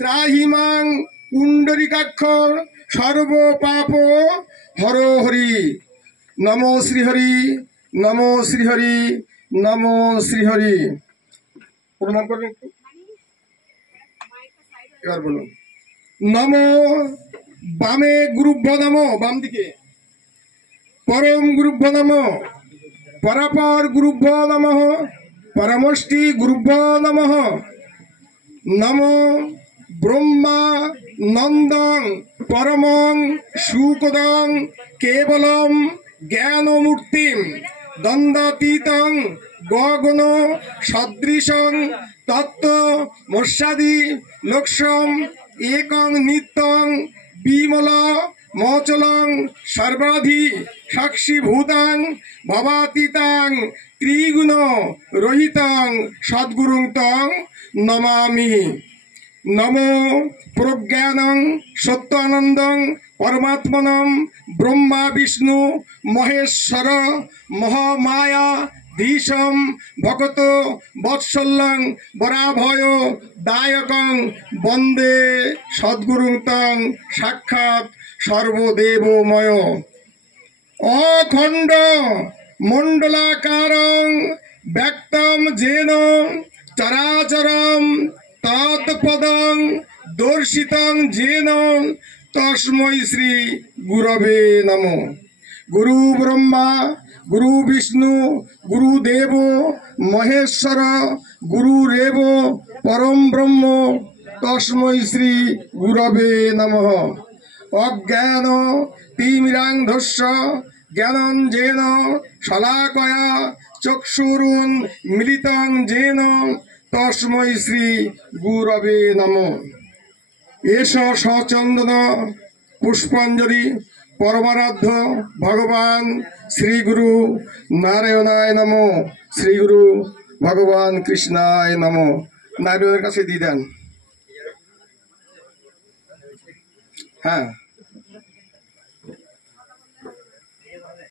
ত্রাহিমাং পুণ্ডরিকাক্ষ সর্ব পাপ হর হরি। নমো শ্রীহরি, নমো শ্রীহরি, নমো শ্রীহরি। প্রণাম করবেন একটু। এবার বলুন নমো বামে গুরুভ্য নমো, বাম দিকে পরম গুরুভ্য নমো, পরাপর গুরুভ্য নমঃ, পরমষ্টি গুরুভ্য নমঃ। নমো ব্রহ্মা নন্দং পরমং সুখদং কেবলম জ্ঞানমূর্তিম দ্বন্দ্বাতীতং গগন সদৃশং তত্ত্ব মস্যাদি লোকসম একং নিত্যং বিমল মচলং সর্বাধি সাক্ষীভূতাং ভবাতীতাং ত্রিগুণ রহিতং সদ্গুরুং তং নমামি। নমো প্রজ্ঞানং সত্যানন্দং পরমাত্মনম ব্রহ্মা বিষ্ণু মহেশ্বর মহামায়া ধীশম ভগত বৎসল্যং বরাভয় দায়কং বন্দে সদ্গুরুং তং সাক্ষাৎ সর্বদেবময়। অখণ্ড মণ্ডলাকারং ব্যক্তম যেন চরাচরম তৎপদং দর্শিতং যেন তস্मै শ্রী গুরবে নমঃ। গুরু ব্রহ্মা গুরু বিষ্ণু গুরুদেব মহেশ্বর গুরুরেব পরম ব্রহ্ম তস্मै শ্রী গুরবে নমঃ। অজ্ঞান তিমিরান্ধস্য জ্ঞানঞ্জেন শলাকয়া চক্ষুরুন্মিলিতং যেন তস্मै শ্রী গুরবে নমঃ। এষ সচন্দন পুষ্পাঞ্জলি পরমারাধ্য ভগবান শ্রী গুরু নারায়ণায় নমঃ। শ্রী গুরু ভগবান কৃষ্ণায় নমঃ। নারায়ণের কাছে দিয়ে দেন। হ্যাঁ।